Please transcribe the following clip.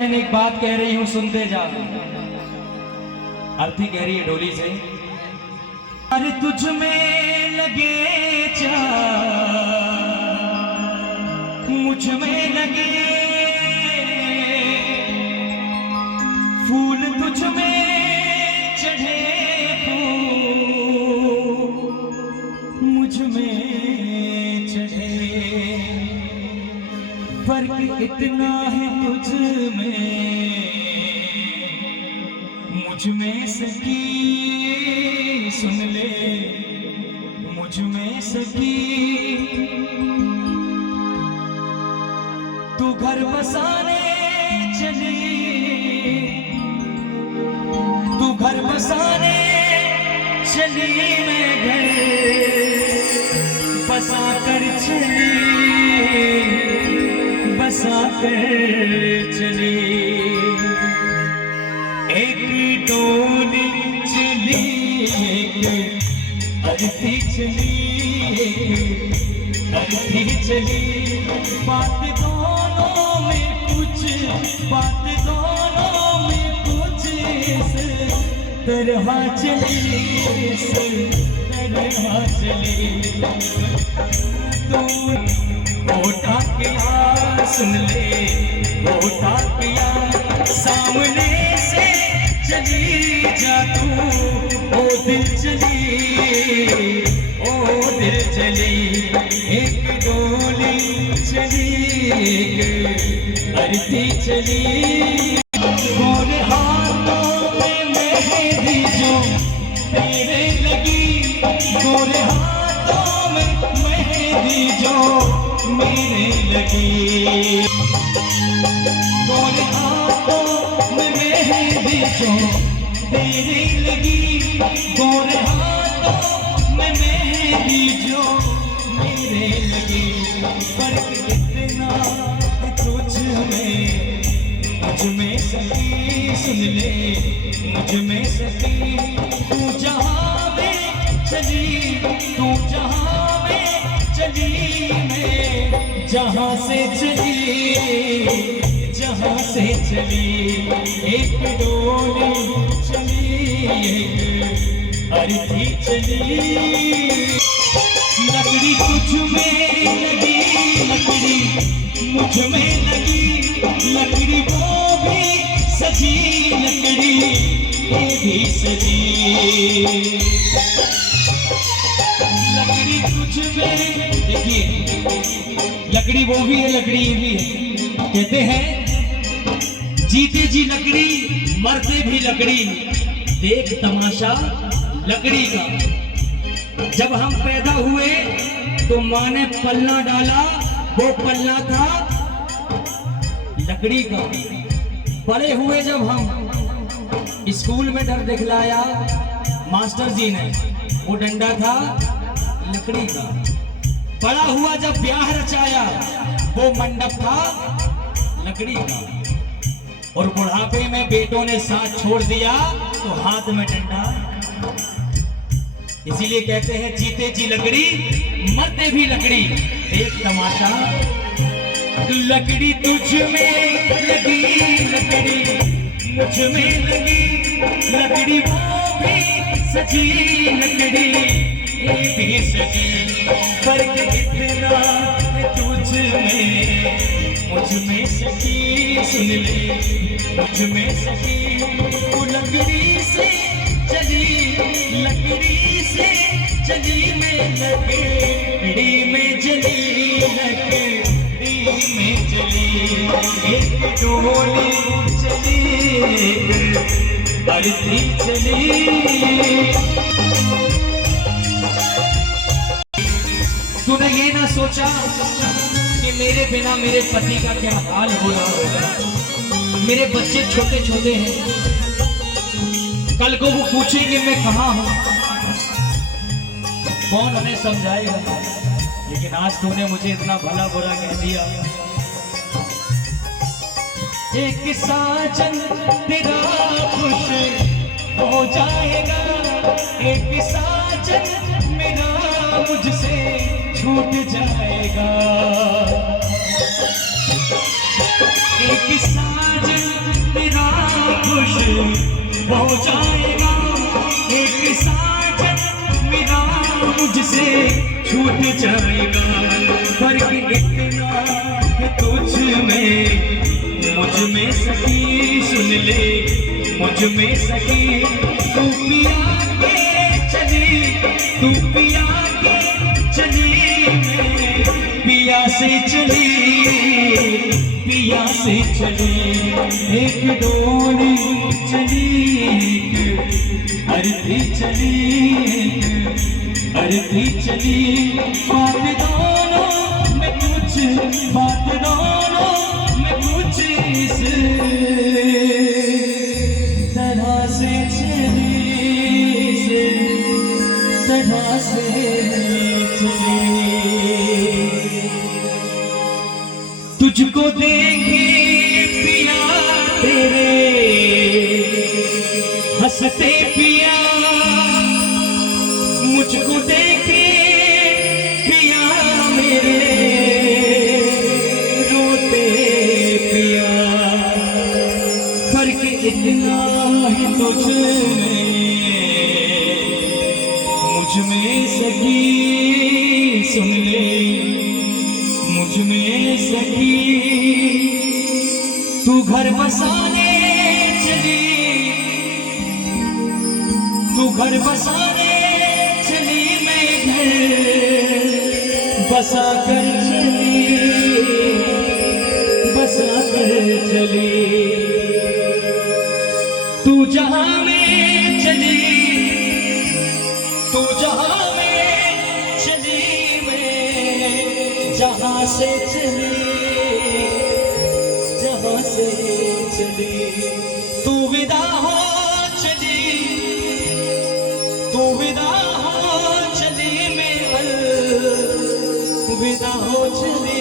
एक बात कह रही हूं सुनते जा। अर्थी कह रही है डोली से, अरे तुझ में लगे चाँद मुझ में लगे फूल, तुझ में चढ़े फूल मुझ में चढ़े, फर्क इतना है तुझ में मुझ में सकी, सुन ले मुझ में सकी। तू घर बसाने चली, तू घर बसाने चली, मैं घर बसा कर चली, बसा कर चली। एक डोली चली, एक अर्थी चली, अर्थी चली। बात दोनों में कुछ, बात दोनों में कुछ इस तरह चली, इस तरह चली। तू होठा किया, सुन ले होठा किया, सामने से चली जा तू, ओ दिल चली, ओ दिल चली। एक डोली चली, एक अर्थी चली। गोरे हाथों में मेहंदी जो तेरे लगी, गोरे हाथों में मेहंदी जो मेरे लगी, गोरे हाथों में मेहंदी जो तेरे लगी, गोरे हाथों में मेहंदी जो मेरे लगी। फर्क इतना है तुझ में मुझ में सकी, सुन ले मुझ में सकी। तू जहाँ में चली, तू जहाँ में चली, मैं जहाँ से चली, जहाँ से चली। एक डोली चली, एक अर्थी चली। लकड़ी तुझ में लगी, लकड़ी मुझ में लगी, लकड़ी वो भी सजी, लकड़ी ये भी सजी। लकड़ी तुझ में, देखिए लकड़ी वो भी है, लकड़ी ये भी है। कहते हैं जीते जी लकड़ी, मरते भी लकड़ी, देख तमाशा लकड़ी का। जब हम पैदा हुए तो माँ ने पल्ला डाला, वो पल्ला था लकड़ी का। बड़े हुए जब हम, स्कूल में डर दिखलाया मास्टर जी ने, वो डंडा था लकड़ी का। बड़ा हुआ जब ब्याह रचाया, वो मंडप था लकड़ी का। और बुढ़ापे में बेटों ने साथ छोड़ दिया तो हाथ में डंडा। इसीलिए कहते हैं जीते जी लकड़ी, मरते भी लकड़ी, एक तमाशा। लकड़ी तुझ में लगी, लकड़ी मुझ में लगी, लकड़ी वो भी सजी, लकड़ी ये भी सजी। फर्क इतना है तुझ में मुझ में सकी, सुन ले मुझ में सकी। वो लकड़ी से चली, लकड़ी से चली, मैं लकड़ी में जली, लकड़ी में जली। एक डोली चली, एक अर्थी चली। तूने ये ना सोचा कि मेरे बिना मेरे पति का क्या हाल हो रहा होगा। मेरे बच्चे छोटे छोटे हैं, कल को वो पूछेंगे मैं कहाँ हूं, कौन उन्हें समझाएगा। लेकिन आज तूने मुझे इतना भला बुरा कह दिया। एक साजन तेरा खुश हो जाएगा, एक साजन मेरा मुझसे छूट जाएगा। एक साजन हो जाएगा एक साजन मेरा मुझसे छूट जाएगा। फर्क इतना है तुझ में सखी सुन ले, मुझ में सखी तू पिया के चली, तू पिया के चली, मैं पिया से चली, पिया से चली, एक डोली चली, अर्थी चली, अर्थी चली, बात दोनों में कुछ, बात दोनों में कुछ इस तरह से चली, इस तरह से चली। तुझको देखे पिया तेरे हंसते पिया, मुझको देखे पिया मेरे रोते पिया। फर्क इतना ही तुझ में सखी सुन ले, मुझ में सखी तू घर बसाने चली, तू घर बसाने चली, मैं घर बसा कर चली, बसा कर चली। तू जहां में चली, तू जहां में चली, मैं जहां से चली, जहां से चली। तू विदा हो चली, तू विदा हो चली, मैं अलविदा हो चली।